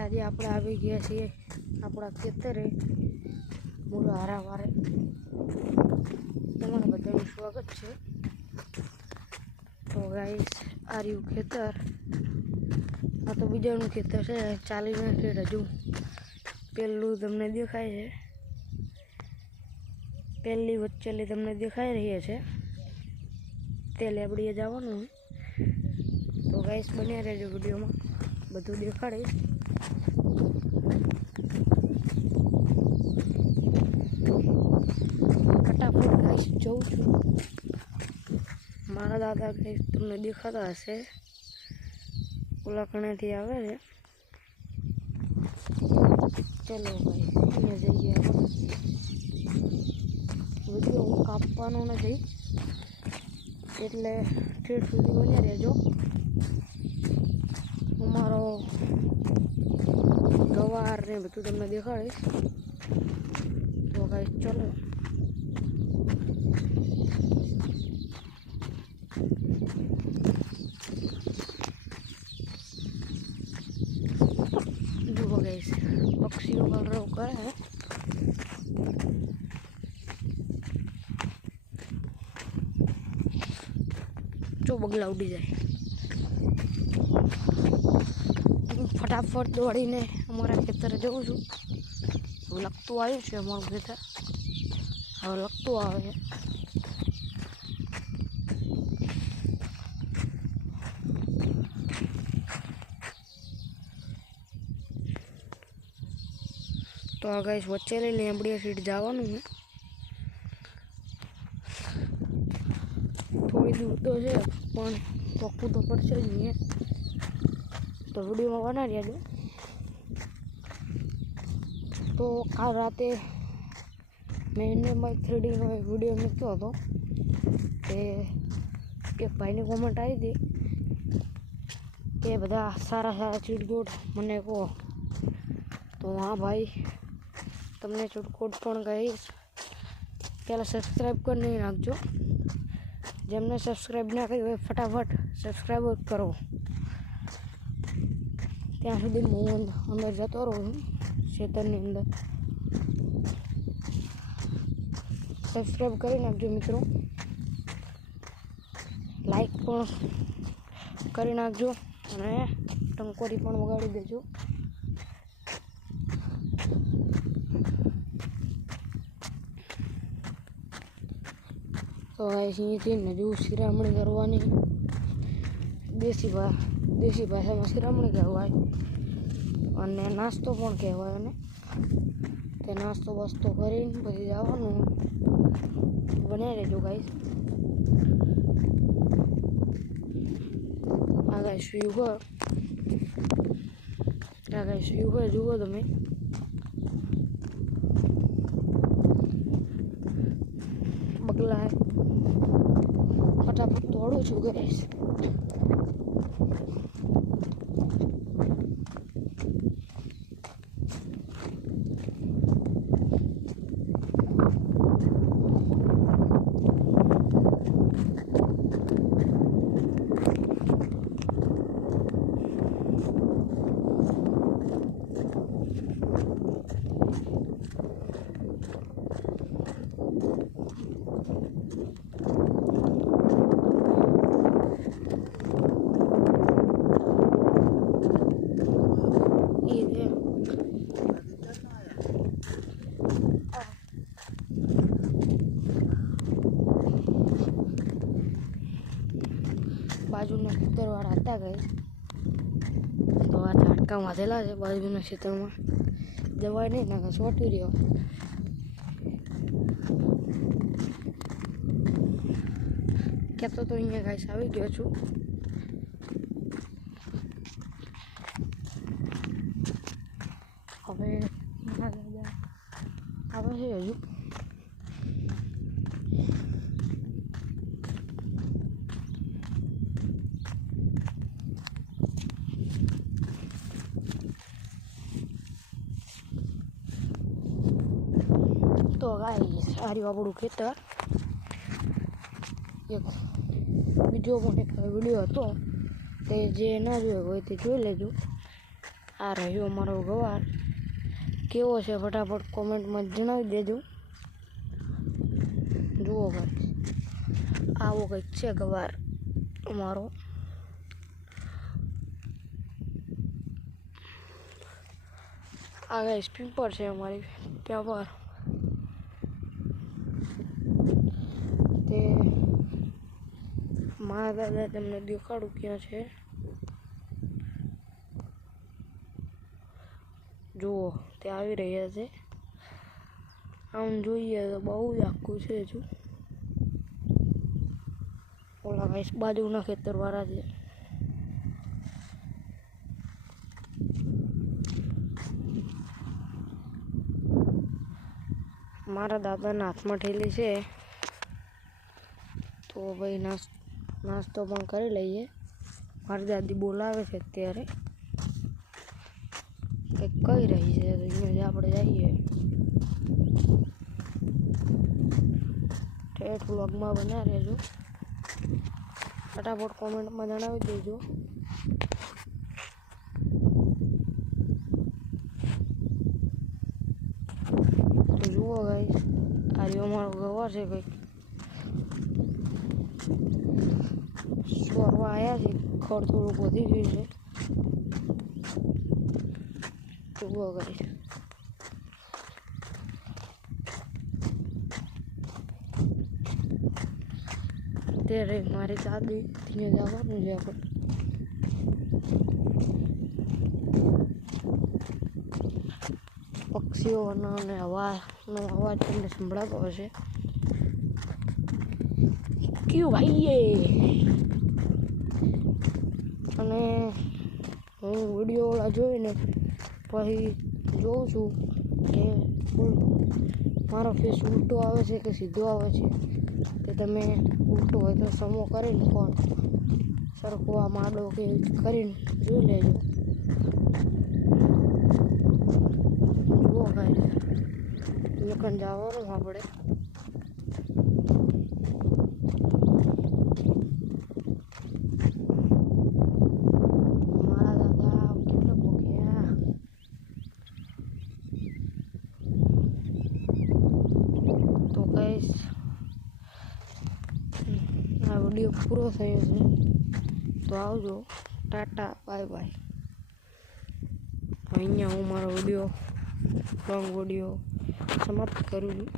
આજે આપણે આવી ગયા છીએ આપણા ખેતરે મૂળ હારાવારે. તમારા બધાનું સ્વાગત છે. તો ગાઈસ આ રહ્યું ખેતર. આ તો બીજાનું ખેતર છે, ચાલીને ખેડ હજુ પેલું તમને દેખાય છે, પહેલી વચ્ચેલી તમને દેખાઈ રહી છે, તે લેબડીએ જવાનું. તો ગાઈસ બન્યા રહેજો વિડીયોમાં, બધું દેખાડીશ. ફટાફટ ગાઈસ જઉં છું. મારા દાદા ગાઈસ તમને દેખાતા હશે, ઓલા કણેથી આવે છે. ચલો ભાઈ અહીંયા જઈએ. વિડીયો હું કાપવાનો નથી, એટલે ઠેઠ સુધી બન્યા રહેજો. અમારો ગવાર ને બધું તમને દેખાડીશ. તો ગાઈસ ચલો. જુઓ ગાઈસ પક્ષીઓ કલરવ કરે છે. જો બગલા ઉડી જાય. ફટાફટ દોડીને અમારા ખેતરે જઉં છું. લગતું આવ્યું છે અમારું ખેતર, હવે લગતું આવે છે. તો આ ગાઈસ વચ્ચે લઈ લેમડીએ સીટ જવાનું છે. થોડી દૂર તો છે, પણ પક્કું તો પડશે જ નહીં. તો વિડીયોમાં બનાવી રહેજો. તો કાલ રાતે મેં ઇન્ડિયન 3Dનો એક વિડીયો મૂક્યો હતો. તે એક ભાઈની કોમેન્ટ આવી હતી કે બધા સારા સારા ચીટકોડ મને કહો. તો હા ભાઈ, તમને ચીટકોડ પણ કહીશ. પહેલાં સબસ્ક્રાઈબ કરી નહીં નાખજો. જેમને સબસ્ક્રાઈબ ના કરી હોય ફટાફટ સબસ્ક્રાઈબ કરો. ત્યાં સુધી હું અંદર જતો રહું છું ખેતરની અંદર. સબસ્ક્રાઈબ કરી નાખજો મિત્રો. લાઈક પણ કરી નાખજો અને ટંકોરી પણ વગાડી દેજો. તો અહીંથી હજુ શિરામણી કરવાની. દેશી ભાષામાં શિરામણી કહેવાય અને નાસ્તો પણ કહેવાય. અને તે નાસ્તો વાસ્તો કરીને પછી જવાનું. બનાવી રહેજો ગાઈસ. આ ગાઈસ વ્યૂ હોય જુઓ તમે. બગલા ફટાફટ દોડું છું ગાઈસ. બાજુના ખેતરવાળા હતા ગાઈસ. તો આ ઝાટકા વાંધેલા છે બાજુના ખેતરમાં. જવાય નહીં ના સોટી રહ્યો. કહેતો તો અહીંયા ગાઈસ આવી ગયો છું. હવે આવે છે હજુ. તો ગાઈસ આ રહ્યું આપણું ખેતર. એક બીજો પણ એક વિડીયો હતો, તે જે ના જોયો હોય તે જોઈ લેજો. આ રહ્યો અમારો ગવાર. કેવો છે ફટાફટ કોમેન્ટમાં જણાવી દેજો. જુઓ ગાઈસ, આવો કંઈક છે ગવાર અમારો. આ ગાઈસ પીપર છે અમારી ત્યાં પર. તે મારા દાદા તમને દેખાડું ક્યાં છે. જુઓ તે આવી રહ્યા છે. આમ જોઈએ તો બહુ જ આખું છે. હજુ ઓલા ગાઈસ બાજુના ખેતરવાળા છે. મારા દાદાના હાથમાં ઠેલી છે, તો ભાઈ નાસ્તો પણ કરી લઈએ. મારી દાદી બોલાવે છે અત્યારે, કંઈક કહી રહી છે, તો અહીંયા આપણે જઈએ. ઠેઠ વ્લોગમાં બના રહેજો. ફટાફટ કોમેન્ટમાં જણાવી દેજો. તો જુઓ ગાઈસ, આ જો અમારો ગવાર છે. કંઈક સ્વરવા આવ્યા છે. ખડ થોડુંક વધી ગયું છે. જુઓ ગાઈસ, અત્યારે મારી દાદી ત્યાં જવાનું છે આપણે. પક્ષીઓનો અને હવાનો અવાજ તમને સંભળાતો હશે. ક્યું ભાઈએ. અને હું વિડીયો ઓલા જોઈને પછી જોઉં છું કે મારો ફેસ ઉલટો આવે છે કે સીધો આવે છે. કે તમે ઉલટો હોય તો સમો કરીને પણ સરખવા માંડો કે કરીને જોઈ લેજો. જુઓ ગાઈસ, લખન જવાનું આપણે. મારા દાદા કેટલો ભોગ્યા. તો ગાઈસ, આ વિડીયો પૂરો થયો છે. તો આવજો. Tata, bye bye. અહીંયા હું મારો વિડીયો લોંગ વિડીયો સમાપ્ત કરું છું.